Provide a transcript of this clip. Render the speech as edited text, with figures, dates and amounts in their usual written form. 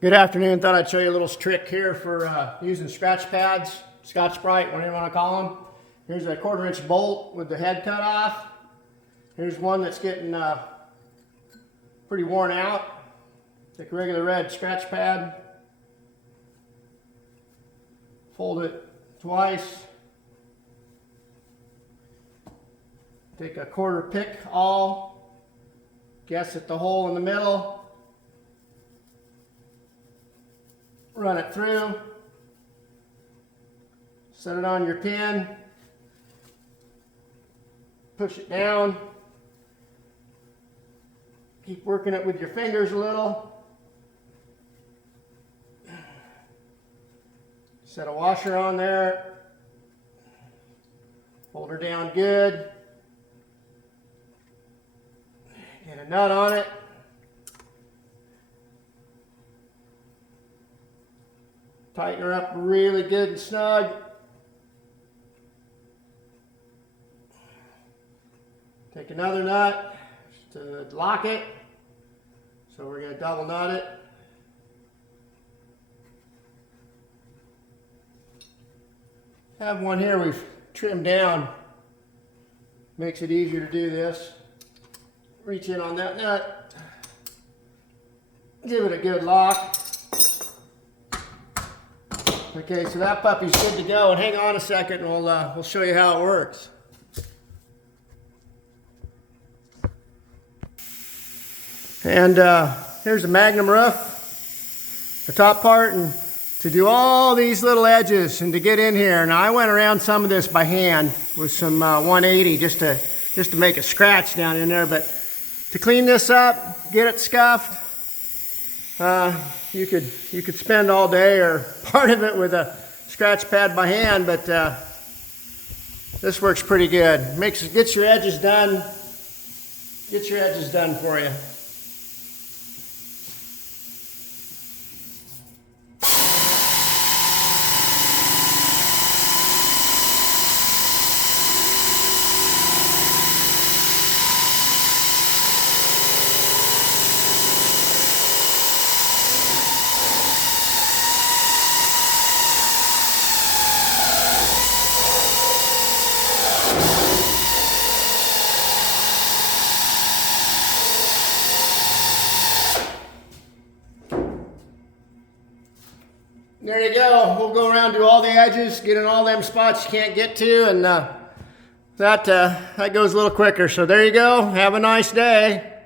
Good afternoon. Thought I'd show you a little trick here for using scratch pads, Scotch-Brite, whatever you want to call them. Here's a 1/4 inch bolt with the head cut off. Here's one that's getting pretty worn out. Take a regular red scratch pad, fold it twice, take a 1/4 pick awl, guess at the hole in the middle, run it through, set it on your pin, push it down, keep working it with your fingers a little, set a washer on there, hold her down good, get a nut on it, tighten her up really good and snug. Take another nut to lock it. So we're going to double nut it. Have one here we've trimmed down. Makes it easier to do this. Reach in on that nut. Give it a good lock. Okay, so that puppy's good to go. And hang on a second, and we'll show you how it works. And here's the Magnum roof, the top part, and to do all these little edges and to get in here. Now I went around some of this by hand with some 180 just to make a scratch down in there. But to clean this up, get it scuffed. You could spend all day or part of it with a scratch pad by hand, but this works pretty good. Gets your edges done. Gets your edges done for you. There you go. We'll go around to all the edges, get in all them spots you can't get to, and that goes a little quicker. So there you go. Have a nice day.